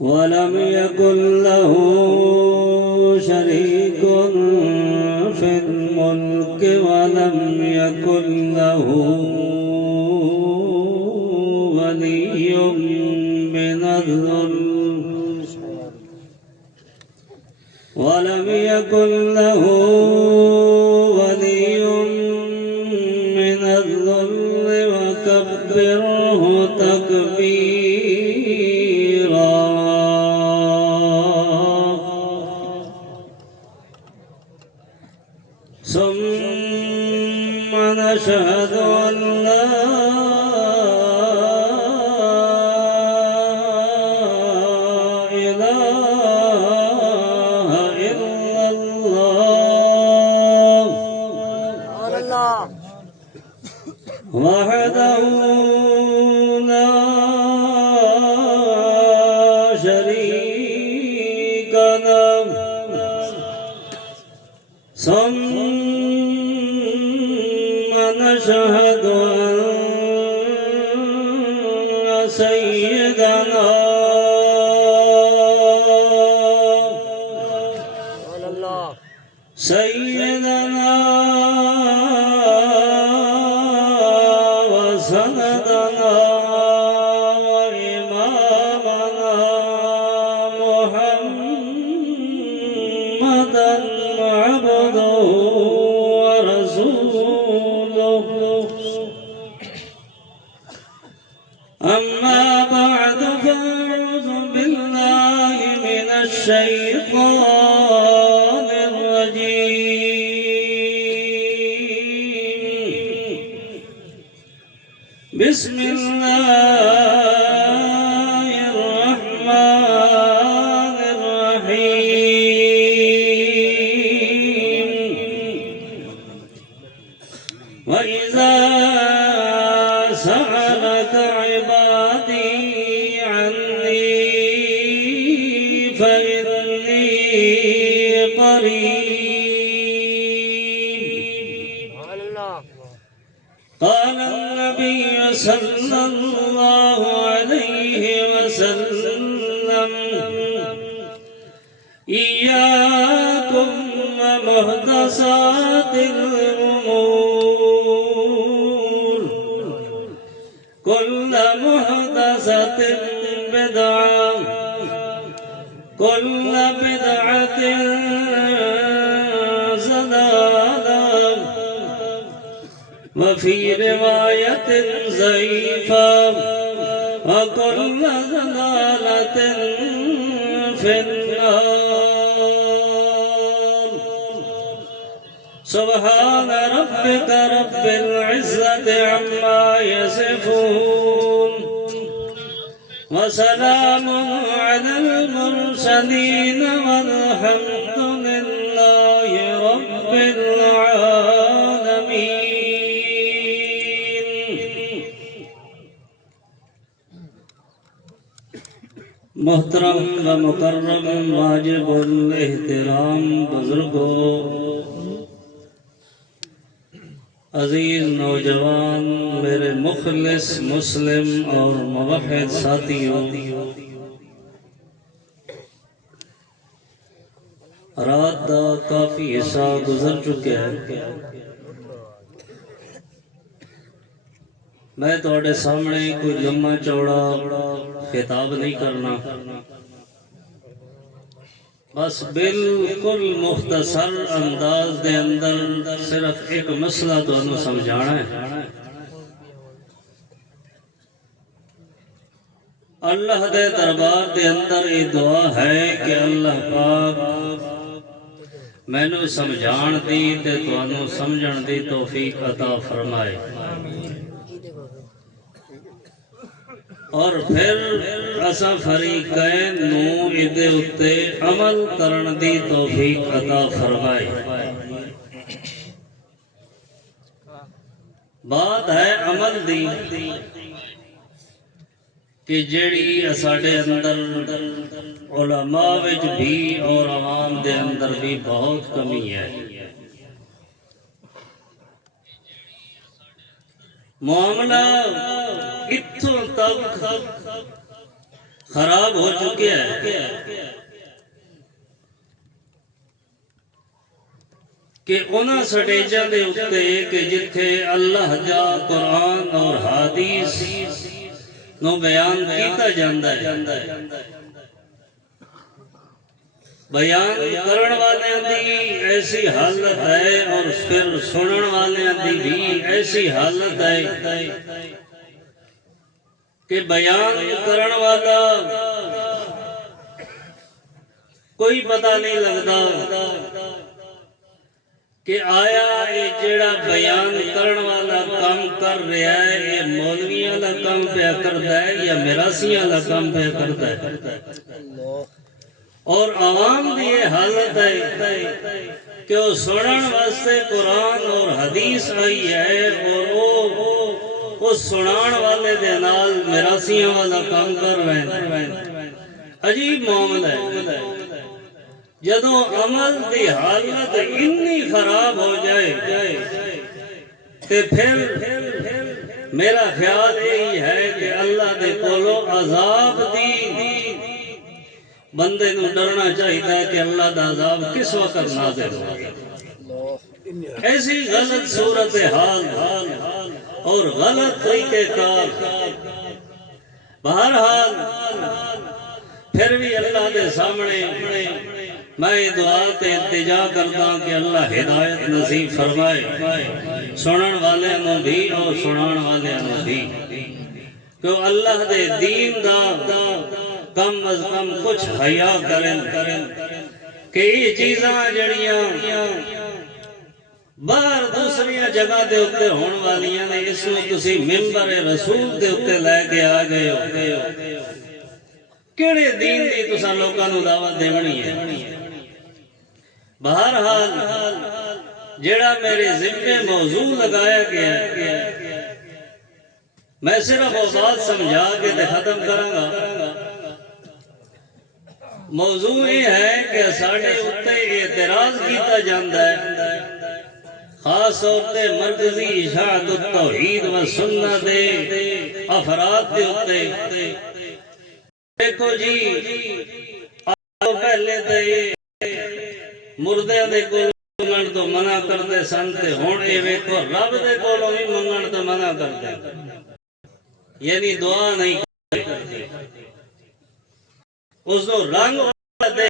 ولم يكن له شريك في الملك ولم يكن له ولي من الذل ولم يكن له ولي من الذل وكبره تكبيرا ثم نشهد أن لا إله إلا الله وحده لا شريك له ثم نشهد أن سيدنا وسندنا وإمامنا محمدا عبده ورسوله أما بعد فأعوذ بالله من الشيطان الرجيم بسم الله الرحمن الرحيم وإذا سألك عبادي عني فإني قريب قال النبي صلى الله عليه وسلم إياكم ومحدثات الأمور كل محدثة بدعة كل بدعة ضلالة وفي رواية ضعيفة وكل ضلالة في النار سبحان ربك رب العزة عما يصفون وسلام على المرسلين والحمد لله رب العالمين محترم و مکرم واجب الاحترام بزرگوں عزیز نوجوان میرے مخلص مسلم اور موحد ساتھیوں رات دا کافی حصہ گزر چکے ہیں میں تھوڑے سامنے کوئی لمبا چوڑا خطاب نہیں کرنا بس بالکل مختصر انداز دے اندر صرف ایک مسئلہ تو انہوں سمجھانا ہے اللہ دے دربار دے اندر یہ دعا ہے کہ اللہ پاک میں نے سمجھان دی تے تو انہوں سمجھن دی توفیق عطا فرمائے اور پھر اسا فریقین نو ادھے اتے عمل کرن دی توفیق عطا فرمائے بات ہے عمل دی کہ جیڑی اساڑے اندر علماء وچ بھی اور عوام دے اندر بھی بہت کمی ہے معاملہ اتھوں تک خراب ہو چکے ہیں کہ انہاں سٹیجاں دے اُتے کہ جتھے اللہ دا قرآن اور حدیث نو بیان کیتا جاندا ہے، بیان کرن والیاں دی ایسی حالت ہے اور پھر سنن والیاں دی بھی ایسی حالت ہے کہ بیان کرن والا کوئی پتہ نہیں لگتا کہ آیا یہ جڑا بیان کرن والا کام کر رہا ہے یہ مولویاں والا کام پہ کرتا ہے یا میراثیاں والا کام پہ کرتا ہے، اور عوام دی یہ حالت ہے کہ وہ سنن واسطے قرآن اور حدیث آئی ہے اور وہ سنان والے دے نال میراثیاں والا کام کر رہے ہیں۔ عجیب معاملہ ہے جدوں عمل دی حالت اتنی خراب ہو جائے تے پھر میرا خیال یہی ہے کہ اللہ دے کولو عذاب دی بندے نو ڈرنا چاہیے کہ اللہ دا عذاب کس وقت نازل ہو۔ ایسی غلط صورتحال اور غلط طریقے کار، بہرحال پھر بھی اللہ دے سامنے میں دعا تے التجا کرتا کہ اللہ ہدایت نصیب فرمائے سنن والے نو بھی اور سنان والے نو بھی، کہ اللہ دے دین دا کم از کم کچھ حیا کریں کہ یہ چیزاں جڑیاں باہر دوسری جگہ دے اتے ہون والیاں نے اس میں تسی ممبر رسول دے اتے لے کے آ گئے ہو، کیڑے دین دی تساں لوکاں نو دعوت دیونی ہے۔ بہرحال جڑا میرے ذمے موضوع لگایا گیا ہے میں صرف وہ بات سمجھا کے ختم کروں گا۔ موضوع یہ ہے کہ ساڑھے اتے اعتراض کیتا جاندہ ہے، خاص طور پہ مرکزی اشاعت التوحید و سنت دے افراد دے اتے۔ دیکھو جی آج پہلے تے مردے دے کولوں منگن تو منع کرتے سن تے ہن اے ویکھو رب دے کولوں بھی منگن تو منع کرتے، یعنی دعا نہیں کرتے، اس کو رنگ دے